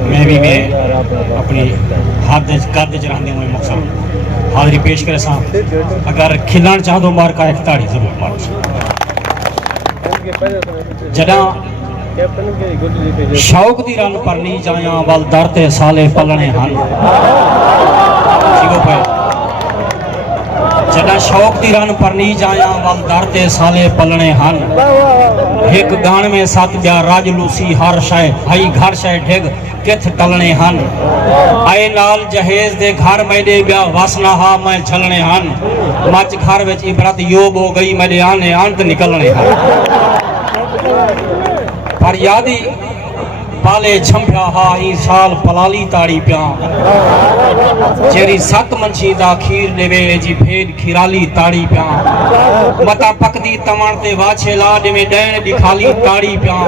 मैं भी अपनी हाथ कद च रहंदे हुए मकसद हाज़री पेश करे सां अगर खिलण चाहंदो मार का एक ताड़ी ज़रूर मार जॾां शौक दी रन परनी जाया वल दर ते साले पलने हन जॾां शौक दी रन परनी जाया वल दर ते साले पलने हन एक गान में सत ब्या राज लूसी हर शय हई घर शय ढिग किथ टलने हन आए नाल जहेज दे घर मेरे ब्या वासना हा मैं छलने हन मच घर विच इबरत योब हो गई मेरे आने अंत निकलने हन पर यादी पाले छंभ्या हा ही साल पलाली ताड़ी प्या जेरी सत मंछी दा खीर देवे जी भेद खिराली ताड़ी प्या मता पकदी तवण ते वाछे ला देवे डैण दिखाली ताड़ी प्या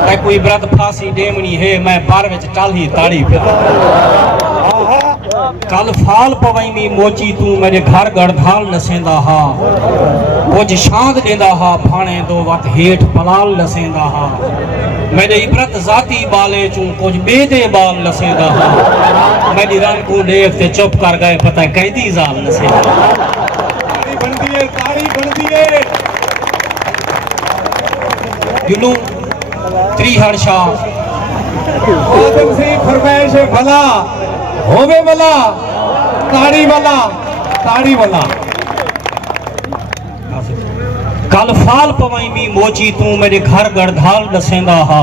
ते कोई व्रत फांसी देवनी है मैं बार विच टाली ताड़ी प्या कल फाल पवैमी मोची तू मेरे घर गड़धाल नसेंदा हा कुछ शांत देंदा हा फाणे दो वत हेठ पलाल नसेंदा हा मेरे इबरत जाती बाले चू कुछ बेदे बाल नसेंदा हा मेरी रन को देख ते चुप कर गए पता कैदी जाल नसेंदा ताड़ी बनदी है यूं त्रिहड़ शाह आदम से फरमाइश भला होवे वाला ताड़ी वाला कल फाल पवैमी मोची तू मेरे घर गड़धाल नसेंदा हा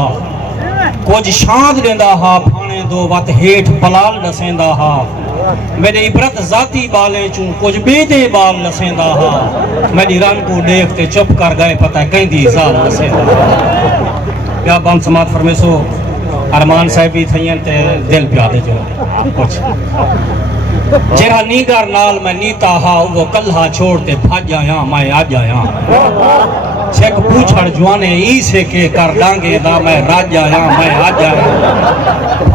कुछ शांत देंदा हा फाणे दो वत हेठ पलाल नसेंदा हा मेरे इबरत जाती बाले चू कुछ बेदे बाल नसेंदा हा मेरी रन को देख ते चुप कर गए पता कैंदी जाल नसेंदा क्या बम समात फरमेसो अरमान साहब भी थईन ते दिल प्यादे जो कुछ जेरा नीगर नाल मैं नीता हा वो कल्हा छोड़ ते भज आया मैं आज आया छेक पूछड़ जवाने ई से के कर डांगे दा मैं राज आया मैं आज आया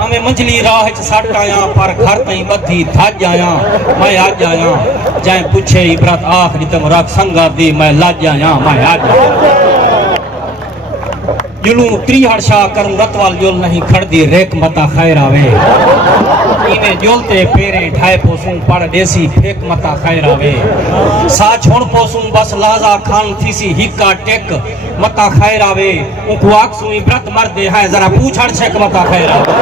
हमें मंझली राह च सट आया पर घर तई बधी थज आया मैं आज आया जाए पूछे इबरत आखरी तम रख संगा दी मैं लाज आया मैं आज आया जुलू त्रिहड़ शाह करम रतवाल जुल नहीं खड़दी रेक मता खैर आवे इने जुलते पेरे ठाए पोसूं पड़ देसी फेक मता खैर आवे सा छोड़ पोसूं बस लाजा खान थीसी हिक्का टेक मता खैर आवे उनको आक्सू इबरत मर्दे है जरा पूछड़ छेक मता खैर आवे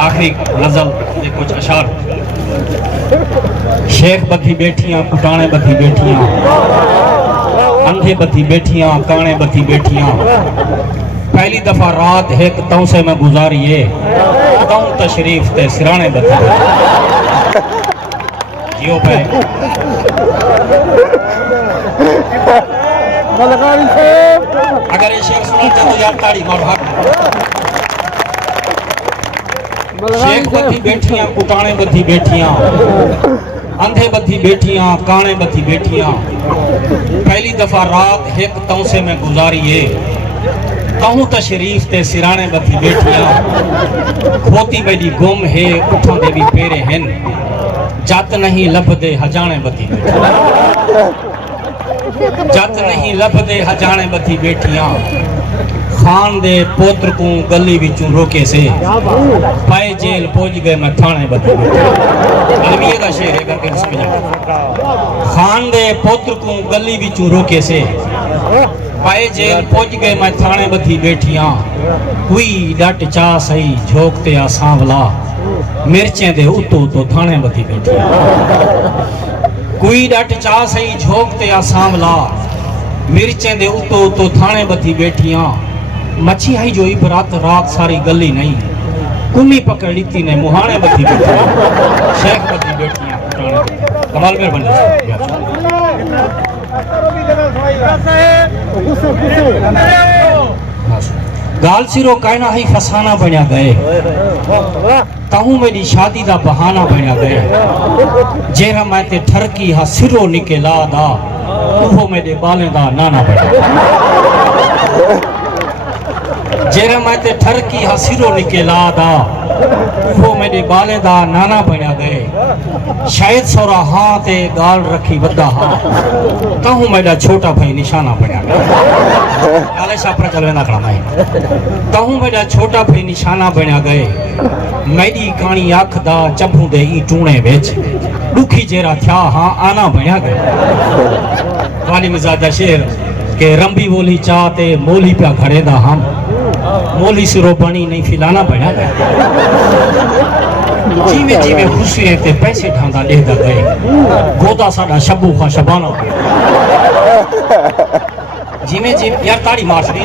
आखिरी गजल ये कुछ अशार शेख बधी बैठियां कुटाने बधी बैठियां अंधे बधी बैठियां काने बधी बैठियां पहली दफा रात एक तौ से मैं गुजारी है तौ तशरीफ ते सिराने बधी जियो पे अगर ये शेर सुनते तो यार ताड़ी मारो हाथ शेख बधी बैठियां कुटाने बधी बैठियां अंधे बधी बैठियां काने बधी बैठियां पहली दफा रात एक तौ से मैं गुजारी है तहु तशरीफ ते सिराने बधी बैठियां खोती मेरी गुम है उठा दे भी पेरे हैं जत नहीं लभदे हजाने बधी जत नहीं लभदे हजाने बधी बैठियां खान दे पोत्र को गली विचों रोके से पाए जेल पहुंच गए मैं थाने बधी अलविये का शेर है करके समझा खान दे पोत्र को गली विचों रोके से पाए जेल पहुंच गए मैं थाने बधी बैठियां हुई डट चा सही झोंकते आ सांवला मिर्चें दे उतो तो थाने बधी बैठियां कोई डट चा सही झोंकते आ सांवला मिर्चें दे उतो तो थाने बधी बैठियां मच्छी आई जो इबरात रात सारी गली नहीं कुमी पकड़ लीती ने मुहाने बधी बैठियां शेख बधी बैठियां कमाल में बन गाल सिरो कायना ही फसाना बनिया गए ताहू मेरी शादी दा बहाना बनिया गए जेरा मैं ते ठरकी हा सिरो निकला दा वो मेरे बाले दा नाना बनिया जेरा मैं ते ठरकी हसीरो निकेला दा वो मेरे बाले दा नाना बना गए शायद सोरा हाँ ते गाल रखी वदा हाँ कहूँ मेरा छोटा भाई निशाना बना गए गाले शापरा चलवे ना खड़ा मैं कहूँ मेरा छोटा भाई निशाना बना गए मेरी कानी आँख दा चबू दे ई टूणे बेच दुखी जेरा थया हाँ आना बना गए वाली मिजाज शेर के रंबी बोली चाहते मोली प्या घड़े दा हम मोली सिरो बनी नहीं फिलाना बना गया जीवे जीवे खुशी ते पैसे ढांदा लेदा गए गोदा साडा शबू खा शबाना जीवे जीवे यार ताड़ी मार छड़ी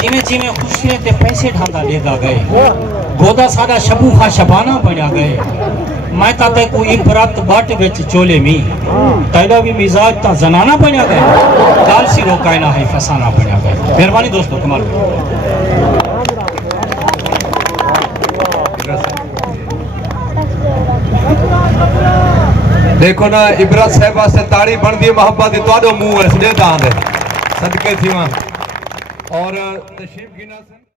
जीवे जीवे खुशी ते पैसे ढांदा लेदा गए गोदा साडा शबू खा शबाना बना गए मैं ताते कोई इबरत बाट विच चोले मी तैला भी मिजाज ता जनाना बना गए गाल सिरो कायना है फसाना बना गए मेहरबानी दोस्तों कमाल देखो ना इबरत साहब वास्ते ताड़ी बनती है मोहब्बत दी तुहाडो मुंह है सजे दांद सदके थी और तशरीफ गिना